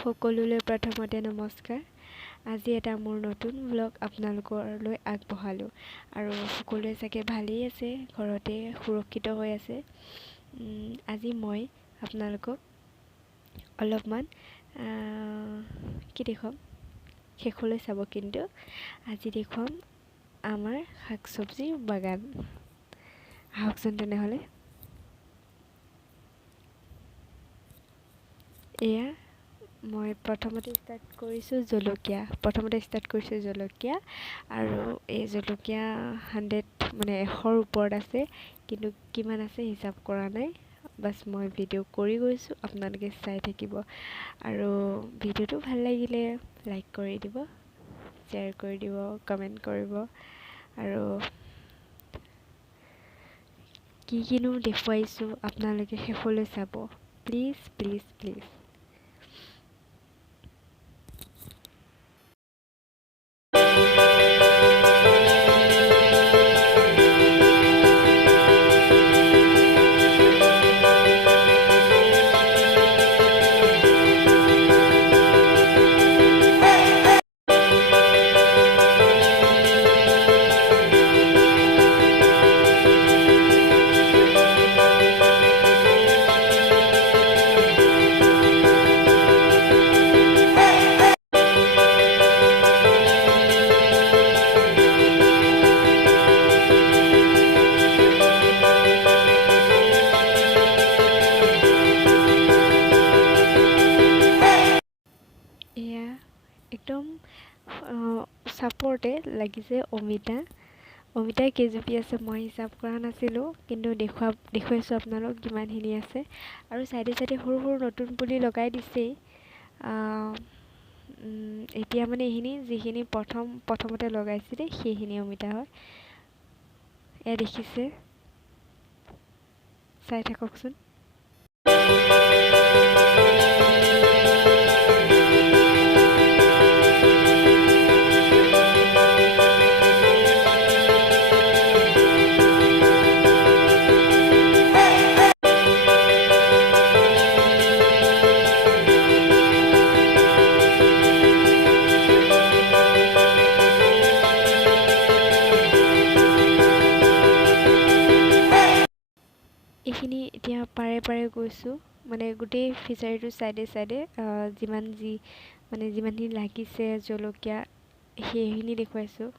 সকলোলৈ প্ৰথমতে নমস্কাৰ। আজি এটা মোৰ নতুন ব্লগ আপোনালোকলৈ আগবঢ়ালোঁ আৰু সকলোৱে চাগে ভালেই আছে, ঘৰতে সুৰক্ষিত হৈ আছে। আজি মই আপোনালোকক অলপমান কি দেখুৱাম, শেষলৈ চাব। কিন্তু আজি দেখুৱাম আমাৰ শাক চব্জিৰ বাগান। আহকচোন তেনেহ'লে। এয়া মই প্ৰথমতে ষ্টাৰ্ট কৰিছোঁ জলকীয়া আৰু এই জলকীয়া 100 মানে 100ৰ ওপৰত আছে, কিন্তু কিমান আছে হিচাপ কৰা নাই। বাছ মই ভিডিঅ' কৰি গৈছোঁ, আপোনালোকে চাই থাকিব। আৰু ভিডিঅ'টো ভাল লাগিলে লাইক কৰি দিব, শ্বেয়াৰ কৰি দিব, কমেণ্ট কৰিব। আৰু কিনো দেখুৱাইছোঁ আপোনালোকে শেষলৈ চাব, প্লিজ প্লিজ প্লিজ। এয়া একদম চাপৰতে লাগিছে অমিতা কেইজোপি আছে মই হিচাপ কৰা নাছিলোঁ, কিন্তু দেখুৱাইছোঁ আপোনালোক কিমানখিনি আছে। আৰু চাইডে চাইডে সৰু সৰু নতুন পুলি লগাই দিছেই। এতিয়া মানে এইখিনি যিখিনি প্ৰথমতে লগাইছিলে সেইখিনি অমিতা হয়। এয়া দেখিছে, চাই থাককচোন। এইখিনি এতিয়া পাৰে গৈছোঁ, মানে গোটেই ফিচাৰীটোৰ চাইডে যিমানখিনি লাগিছে জলকীয়া সেইখিনি দেখুৱাইছোঁ।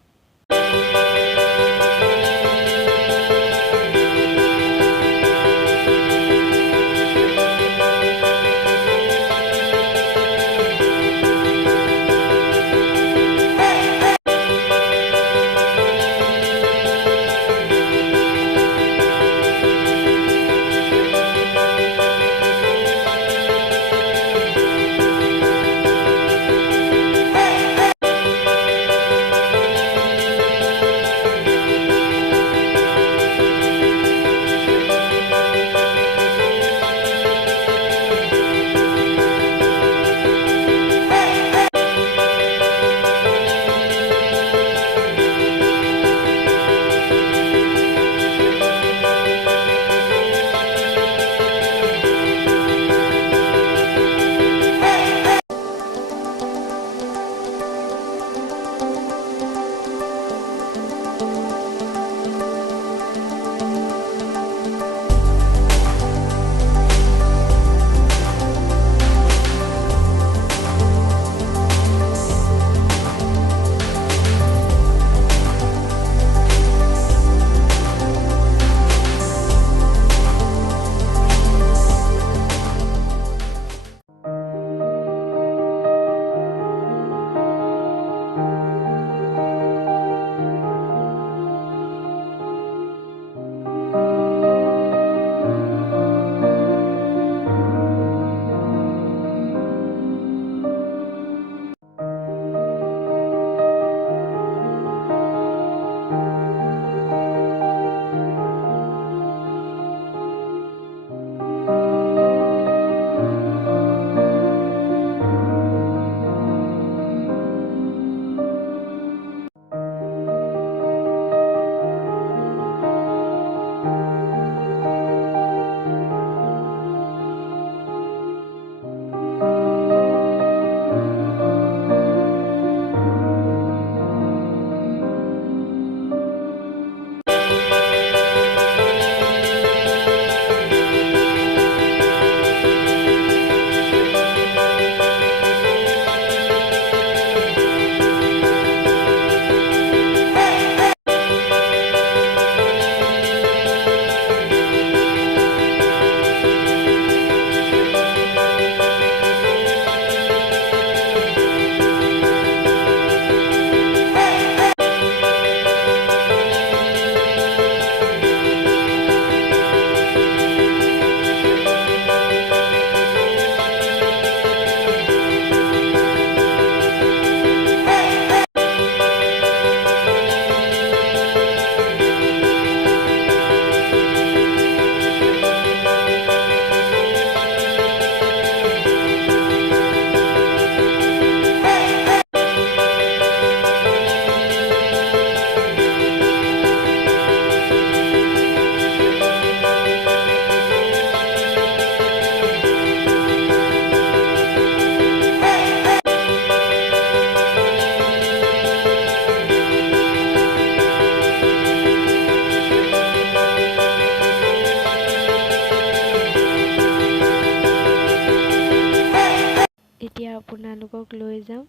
এতিয়া আপোনালোকক লৈ যাম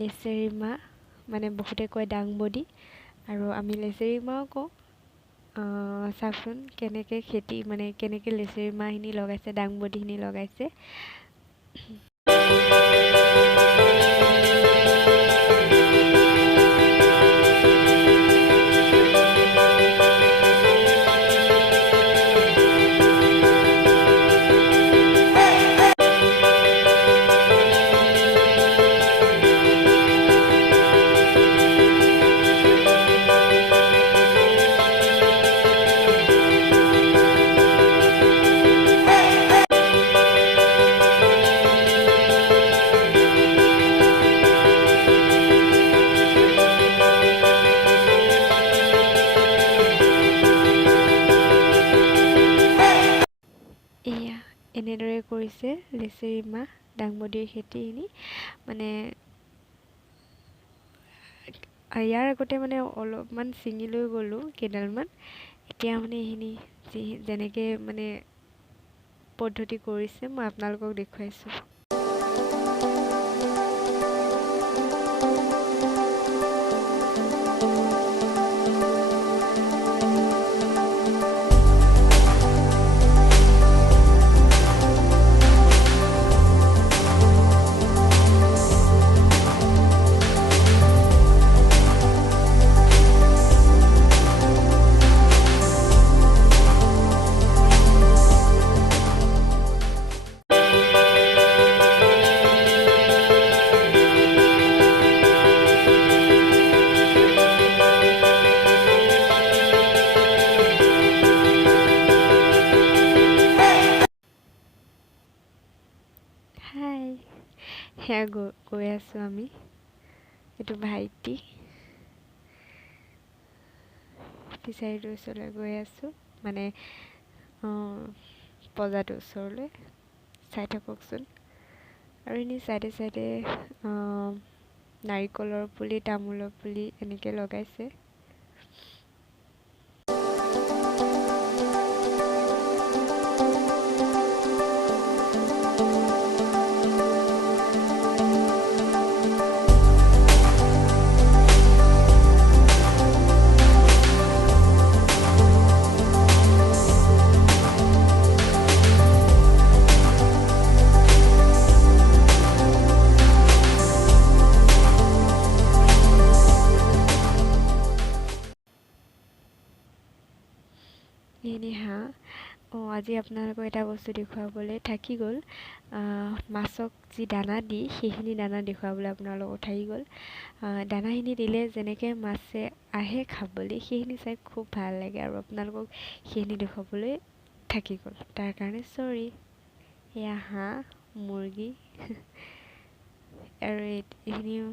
লেচেৰী মাহ, মানে বহুতে কয় দাংবডি, আৰু আমি লেচেৰী মাহও কওঁ। চাওকচোন কেনেকৈ খেতি, মানে কেনেকৈ লেচেৰী মাহখিনি লগাইছে, দাংবডিখিনি লগাইছে। এয়া এনেদৰে কৰিছে লেচেৰী মাহ দাংবডিৰ খেতিখিনি। মানে ইয়াৰ আগতে মানে অলপমান ছিঙি লৈ গ'লোঁ কেইডালমান। এতিয়া মানে এইখিনি যেনেকৈ মানে পদ্ধতি কৰিছে মই আপোনালোকক দেখুৱাইছোঁ। হাই, সেয়া গৈ আছোঁ আমি। এইটো ভাইটি, ফিচাৰীটোৰ ওচৰলৈ গৈ আছোঁ, মানে পজাটোৰ ওচৰলৈ। চাই থাককচোন। আৰু এনেই চাইডে চাইডে নাৰিকলৰ পুলি, তামোলৰ পুলি এনেকৈ লগাইছে। এনে হাঁহ। আজি আপোনালোকক এটা বস্তু দেখুৱাবলৈ থাকি গ'ল। মাছক যি দানা দি সেইখিনি দানা দেখুৱাবলৈ আপোনালোকক থাকি গ'ল। দানাখিনি দিলে যেনেকৈ মাছে আহে খাবলৈ, সেইখিনি চাই খুব ভাল লাগে, আৰু আপোনালোকক সেইখিনি দেখুৱাবলৈ থাকি গ'ল, তাৰ কাৰণে চৰি। এয়া হাঁহ, মুৰ্গী আৰু এইখিনিও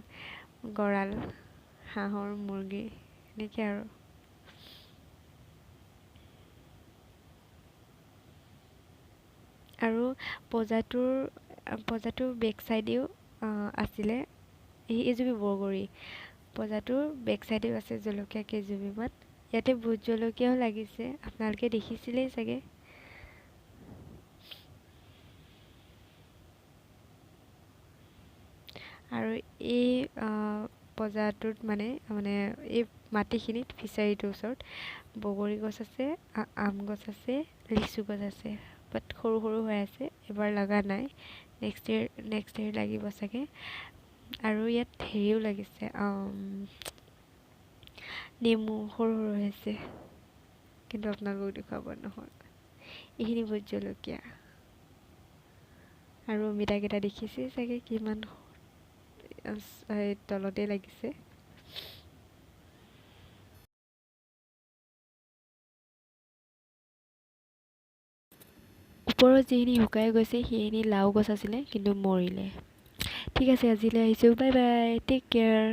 গঁৰাল হাঁহৰ, মুৰ্গী এনেকৈ আৰু। আৰু পজাটোৰ বেক চাইডেও আছিলে এইজুপি বগৰী। পজাটোৰ বেক চাইডেও আছে জলকীয়া কেইজুপিমান। ইয়াতে ভোট জলকীয়াও লাগিছে, আপোনালোকে দেখিছিলেই চাগে। আৰু এই পজাটোত মানে এই মাটিখিনিত, ফিচাৰীটোৰ ওচৰত বগৰী গছ আছে, আম গছ আছে, লিচু গছ আছে। বাট সৰু সৰু হৈ আছে, এবাৰ লগা নাই। নেক্সট ইয়েৰ লাগিব চাগে। আৰু ইয়াত হেৰিও লাগিছে, নেমু সৰু সৰু হৈ আছে, কিন্তু আপোনালোকক দেখুৱাব নহ'ল। এইখিনি ভোট জলকীয়া। আৰু অমিতাকেইটা দেখিছেই চাগে কিমান তলতে লাগিছে। ওপৰত যিখিনি শুকাই গৈছে সেইখিনি লাও গছ আছিলে, কিন্তু মৰিলে। ঠিক আছে, আজিলৈ আহিছোঁ। Bye bye, take care.